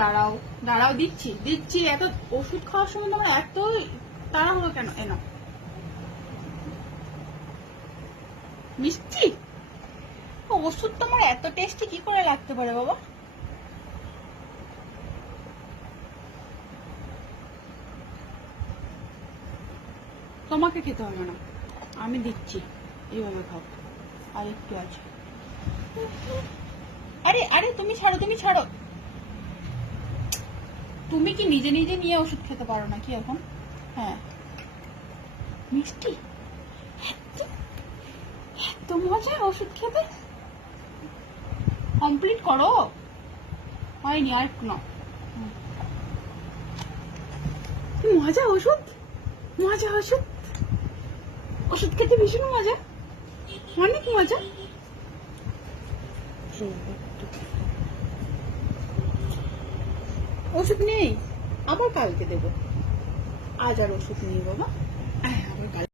দাঁড়াও দাঁড়াও, দিচ্ছি দিচ্ছি। এত ওষুধ খাওয়ার সময় তোমার এত তাড়াহুড়ো কেন? এনো মিষ্টি। ওষুধ তোমার এত টেস্টি কি করে লাগতে পারে বাবা? তোমাকে খেতে হবে না, আমি দিচ্ছি, এইভাবে খাও। আর একটু আছে। আরে আরে তুমি ছাড়ো, তুমি ছাড়ো। তুমি কি নিজে নিজে নিয়ে ওষুধ খেতে পারো নাকি এখন? হ্যাঁ মিষ্টি, এত এত মজা ওষুধ খেতে। কমপ্লিট করো। হয়নি, আর একটু নাও। মজা ওষুধ, মজা ওষুধ, ওষুধ খেতে ভীষণ মজা, অনেক মজা। ওষুধ নেই, আবার কালকে দেবো। আজ আর ওষুধ নেই বাবা, আবার কাল।